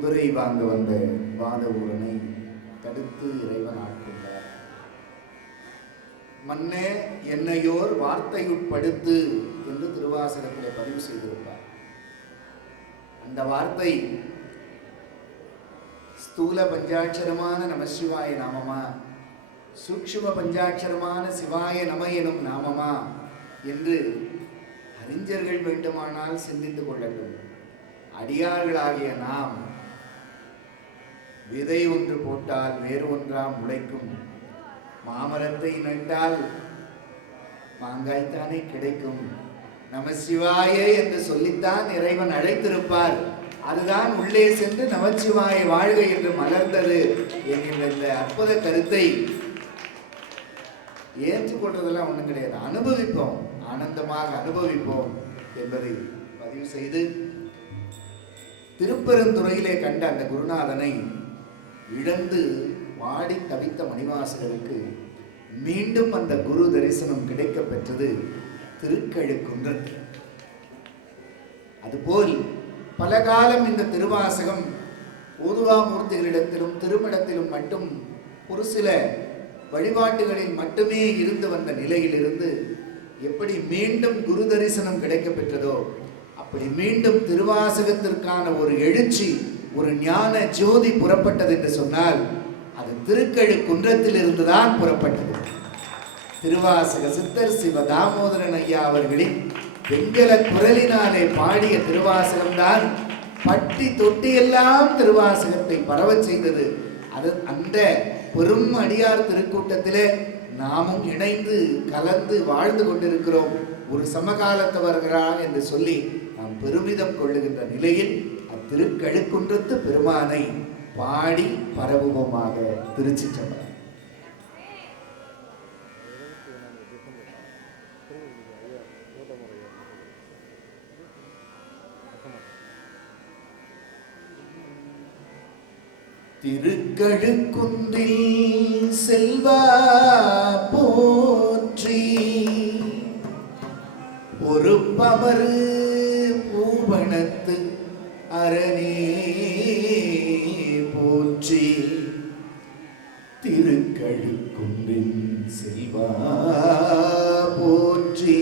குதிரை வாங்க வந்த வாத ஊரனை தடுத்து இறைவன் ஆட்கொண்டார் மன்னே என்னையோர் வார்த்தையுட்படுத்து என்று திருவாசகத்திலே பதிவு செய்திருப்பார். அந்த வார்த்தை ஸ்தூல பஞ்சாட்சரமான நமசிவாய நாமமா? சூக்ஷ்ம பஞ்சாட்சரமான சிவாய நம எனும் நாமமா? என்று அறிஞர்கள் வேண்டுமானால் சிந்தித்துக் கொள்ளட்டும். அடியார்களாகிய நாம் விதை ஒன்று போட்டால் வேறு ஒன்றாம் உழைக்கும். மாமரத்தை நட்டால் மாங்காய் தானே கிடைக்கும் நமசிவாய என்று சொல்லித்தான் இறைவன் அழைத்திருப்பார். அதுதான் உள்ளே சென்று நமச்சிவாய வாழ்க என்று மலர்ந்தது என்கின்ற இந்த அற்புத கருத்தை ஏற்றுக்கொள்றதெல்லாம் ஒண்ணும் கிடையாது. அனுபவிப்போம். ஆனந்தமாக அனுபவிப்போம் என்பதை பதிவு செய்து திருப்பெருந்துறையிலே கண்ட அந்த குருநாதனை இழந்து வாடி தவித்த மணிவாசகருக்கு மீண்டும் அந்த குரு தரிசனம் கிடைக்க பெற்றது திருக்கழுக்குன்றத்தில் அதுபோல் பல காலம் இந்த திருவாசகம் ஊதுவாமூர்த்திகளிடத்திலும் திருமணத்திலும் மட்டும் ஒரு சில வழிபாட்டுகளில் மட்டுமே இருந்து வந்த நிலையிலிருந்து எப்படி மீண்டும் குரு தரிசனம் கிடைக்க பெற்றதோ அப்படி மீண்டும் திருவாசகத்திற்கான ஒரு எழுச்சி ஒரு ஞான ஜோதி புறப்பட்டது என்று சொன்னால் அது திருக்கழு குன்றத்தில் இருந்துதான் புறப்பட்டது. திருவாசக சித்தர் சிவ தாமோதரன் ஐயா அவர்களின் வெண்கல குரலினாலே பாடிய திருவாசகம்தான் பட்டி தொட்டியெல்லாம் திருவாசகத்தை பரவ செய்தது. அது அந்த பெரும் அடியார் திருக்கூட்டத்திலே நாமும் இணைந்து கலந்து வாழ்ந்து கொண்டிருக்கிறோம். ஒரு சமகாலத்தவர்களா என்று சொல்லி நாம் பெருமிதம் கொள்ளுகின்ற நிலையில் திருக்கழுக்குன்றத்து பெருமானை பாடி பரவுவோமாக திருச்சிற்றம்பலம். திருக்கழுக்குன்றில் செல்வா போற்றி ஒரு பவரு திருக்கழுக்குன்றின் செல்வா போற்றி.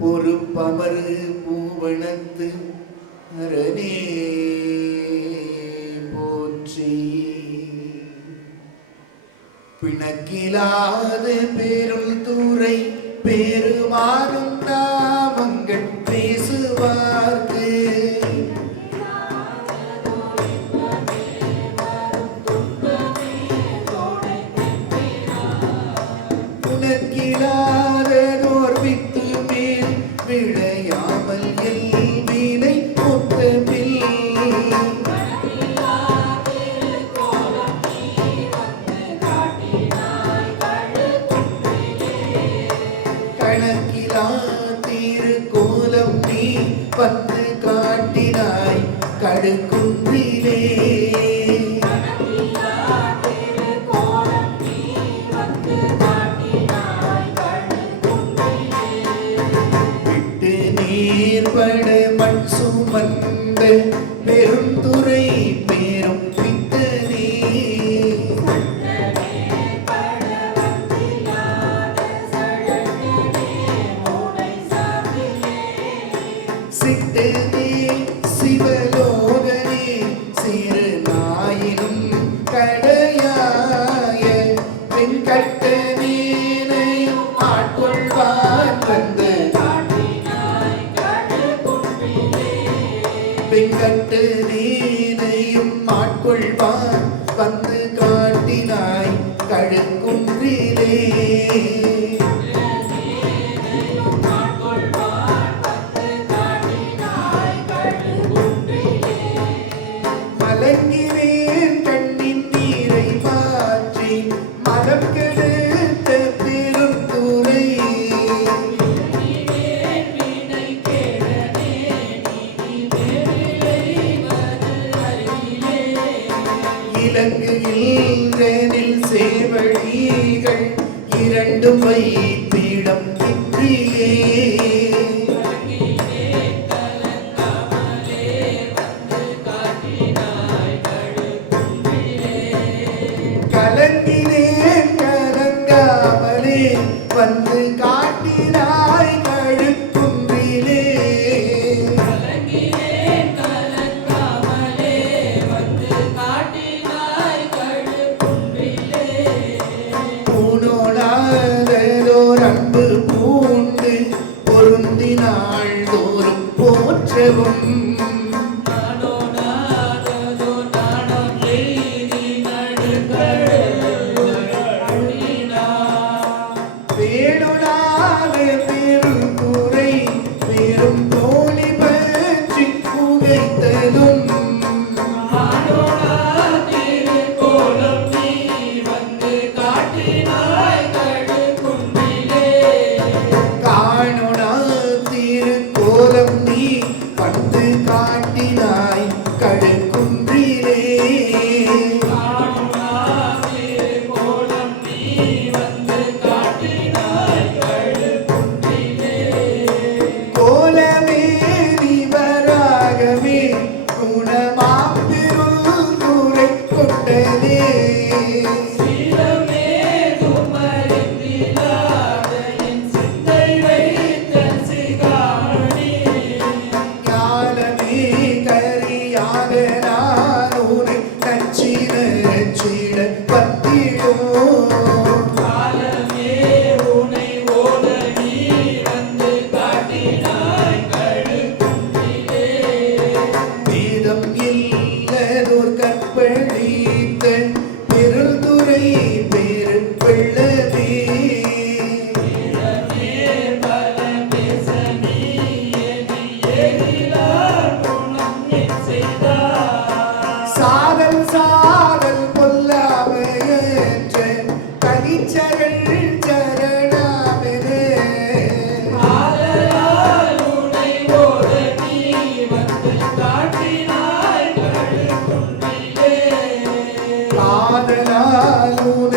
பொறுப்பமரு பூவனத்து அரணே போற்றி. பிணக்கிலாது பேருள் தூரை பெருமாறும் உனக்கிலாததோர் வித்து மேல் விளையாமல் எல்வினை ஒத்தமில் கணக்கிலா திருக்கோலம் நீ வந்து காட்டினாய் கடுக்குன்றிலே. Bye. விளங்குகின்றேனில் சேவழிகள் இரண்டு வைத்திடம் திற்றிலே கலங்கினேன் கலங்காமலே வந்து காட்டினாய் കാതലാലൂന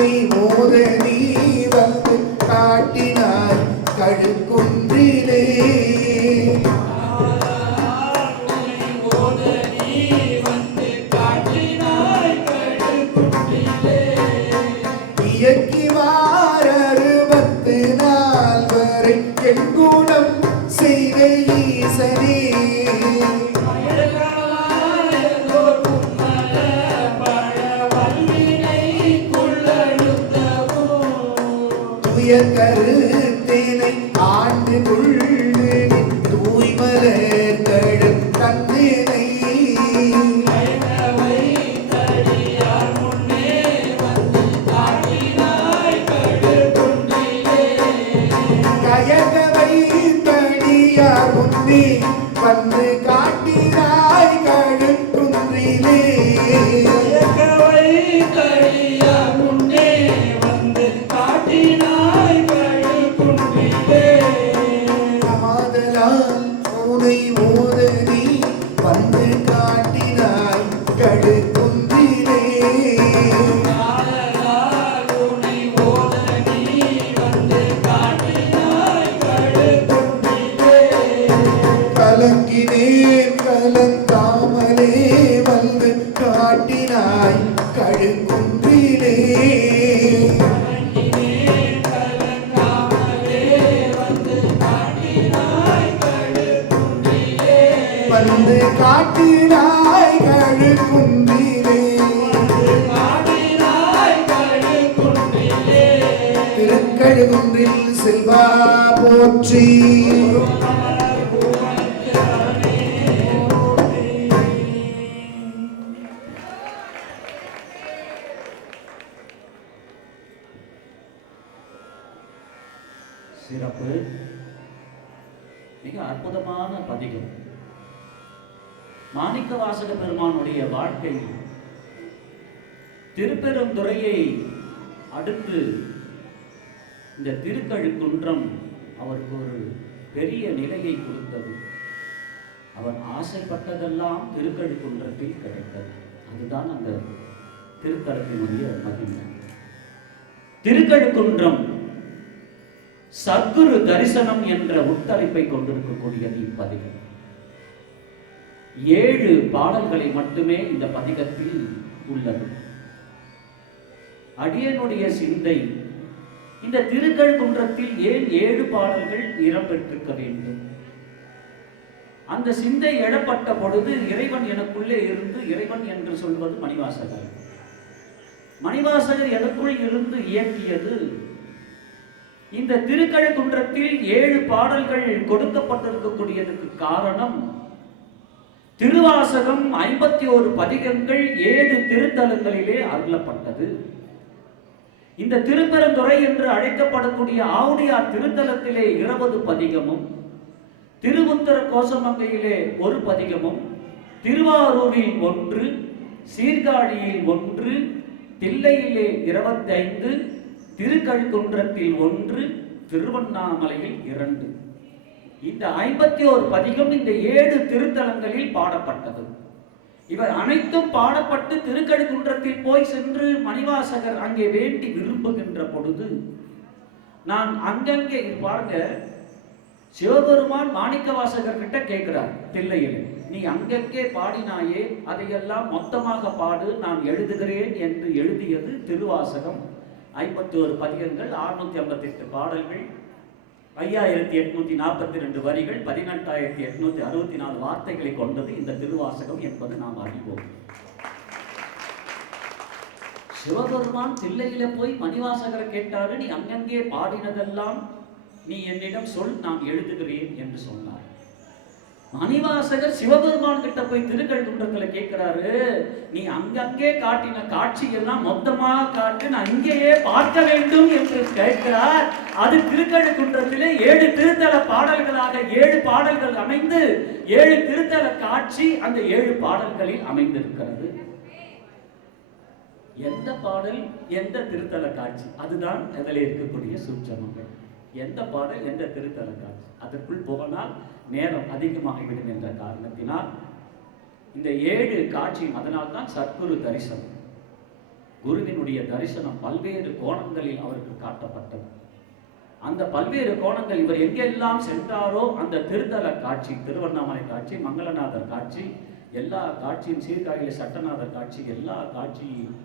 துய கருத்தினை ஆண்டு கொள்ளு தூய்மலர் போற்றி சிறப்பு. மிக அற்புதமான பதிகம் மாணிக்க வாசக பெருமானுடைய வாழ்க்கை. திருப்பெருந்துறையை அடுத்து இந்த திருக்கழுக்குன்றம் அவருக்கு ஒரு பெரிய நிலையை கொடுத்தது. அவர் ஆசைப்பட்டதெல்லாம் திருக்கழுக்குன்றத்தில் கிடைத்தது. அதுதான் அந்த திருத்தலத்தினுடைய மகிமை. திருக்கழுக்குன்றம் சத்குரு தரிசனம் என்ற உட்தலைப்பை கொண்டிருக்கக்கூடியது இப்பதிகம். ஏழு பாடல்களை மட்டுமே இந்த பதிகத்தில் உள்ளது. அடியனுடைய சிந்தை இந்த திருக்கழுக்குன்றத்தில் ஏன் ஏழு பாடல்கள் இடம்பெற்றிருக்க வேண்டும்? அந்த சிந்தை எழப்பட்ட பொழுது இறைவன் எனக்குள்ளே இருந்து இறைவன் என்று சொல்வது மணிவாசகர். மணிவாசகர் எனக்குள் இருந்து இயக்கியது இந்த திருக்கழுக்குன்றத்தில் ஏழு பாடல்கள் கொடுக்கப்பட்டிருக்கக்கூடியதுக்கு காரணம் திருவாசகம் ஐம்பத்தி ஒரு பதிகங்கள் ஏழு திருத்தலங்களிலே அருளப்பட்டது. இந்த திருப்பெருந்துறை என்று அழைக்கப்படக்கூடிய ஆவுடையார் திருத்தலத்திலே இருபது பதிகமும் திருவுத்தர கோசமங்கையிலே ஒரு பதிகமும் திருவாரூரில் ஒன்று சீர்காழியில் ஒன்று தில்லையிலே இருபத்தைந்து திருக்கழுக்குன்றத்தில் ஒன்று திருவண்ணாமலையில் இரண்டு. இந்த ஐம்பத்தி ஓர் பதிகம் இந்த ஏழு திருத்தலங்களில் பாடப்பட்டது. இவர் அனைத்தும் பாடப்பட்டு திருக்கழுக்குன்றத்தில் போய் சென்று மணிவாசகர் அங்கே வேண்டி விரும்புகின்ற பொழுது நான் அங்கங்கே பாருங்க சிவபெருமான் மாணிக்க வாசகர் கிட்ட கேட்கிறார் தில்லையில் நீ அங்கங்கே பாடினாயே அதையெல்லாம் மொத்தமாக பாடு நான் எழுதுகிறேன் என்று எழுதியது திருவாசகம். ஐம்பத்தி ஒரு பதிகங்கள் அறுநூத்தி ஐம்பத்தி எட்டு பாடல்கள். ஐயாயிரத்தி எட்நூத்தி நாற்பத்தி ரெண்டு வரிகள் பதினெட்டாயிரத்தி எட்நூத்தி அறுபத்தி நாலு வார்த்தைகளை கொண்டது இந்த திருவாசகம் என்பது நாம் அறிவோம். சிவபெருமான் தில்லையில போய் மணிவாசகரை கேட்டாரு நீ அங்கங்கே பாடினதெல்லாம் நீ என்னிடம் சொல் நான் எழுதுகிறேன் என்று சொன்னார். மணிவாசகர் சிவபெருமான் கிட்ட போய் திருக்கழுக்குன்றத்துல கேட்கிறாரு நீ அங்கங்கே காட்டின காட்சி எல்லாம் மொத்தமாக காட்டு நான் இங்கேயே பார்க்க வேண்டும் என்று கேட்கிறார். அது திருக்கழுக்குன்றத்திலே ஏழு திருத்தல பாடல்களாக ஏழு பாடல்கள் அமைந்து ஏழு திருத்தல காட்சி அந்த ஏழு பாடல்களில் அமைந்திருக்கிறது. எந்த பாடல் எந்த திருத்தல காட்சி? அதுதான் அதில் இருக்கக்கூடிய சூட்சமங்கள் எந்த பாடல் எந்த திருத்தலங்கள் அதற்குள் போனால் நேரம் அதிகமாகிவிடும் என்ற காரணத்தினால் இந்த ஏழு காட்சியும் அதனால்தான் சத்குரு தரிசனம். குருவினுடைய தரிசனம் பல்வேறு கோணங்களில் அவருக்கு காட்டப்பட்டது. அந்த பல்வேறு கோணங்கள் இவர் எங்கெல்லாம் சென்றாரோ அந்த திருத்தல காட்சி திருவண்ணாமலை காட்சி மங்களநாதர் காட்சி எல்லா காட்சியும் சீர்காழியில் சட்டநாதர் காட்சி எல்லா காட்சியும்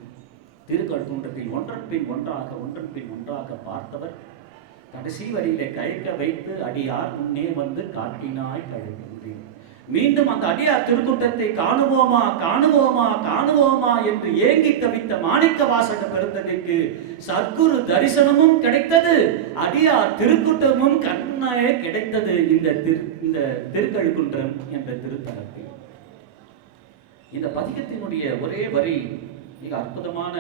திருக்கழுக்குன்றத்தில் ஒன்றன் பின் ஒன்றாக ஒன்றன் பின் ஒன்றாக பார்த்தவர் கடைசி வரியில கயக்க வைத்து அடியார் முன்னே வந்து காட்டினாய் கழுகின்றேன் மீண்டும் அந்த அடியார் திருக்குட்டத்தை காணுவோமா காணுவோமா காணுவோமா என்று ஏங்கி தவித்த மாணிக்க வாசக பெருந்தகைக்கு சத்குரு தரிசனமும் கிடைத்தது அடியார் திருக்குட்டமும் கண்ணே கிடைத்தது இந்த திரு இந்த திருக்கழுக்குன்றம் என்ற திருத்தலத்தில் இந்த பதிகத்தினுடைய ஒரே வரி மிக அற்புதமான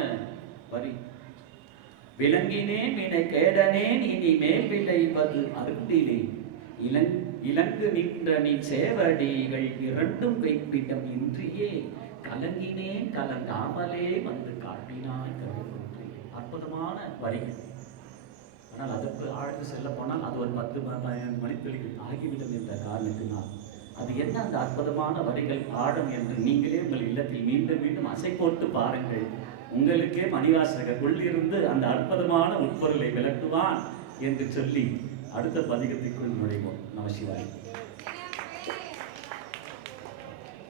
வரி. விளங்கினேன் வினை கேடனேன் இனி மேல் விளைவது அருந்திலே இளங் இலங்கு நின்ற நீ சேவடிகள் இரண்டும் வைப்பிடம் இன்றியே. கலங்கினேன் கலங்காமலே வந்து காட்டினாய் அற்புதமான வரிகள் ஆனால் அதற்கு ஆழ்ந்து செல்ல போனால் அது ஒரு பத்து ம- பதினைந்து மணித்துளிகள் ஆகிவிடும் என்ற காரணத்தினால். அது என்ன அந்த அற்புதமான வரிகள் ஆழம் என்று நீங்களே உங்கள் இல்லத்தில் மீண்டும் மீண்டும் அசை போட்டு பாருங்கள். உங்களுக்கே மணிவாசகர் உள்ளிருந்து அந்த அற்புதமான உட்பொருளை விளக்குவான் என்று சொல்லி அடுத்த பதிகத்திற்குள் நுழைவோம். நமசிவாய்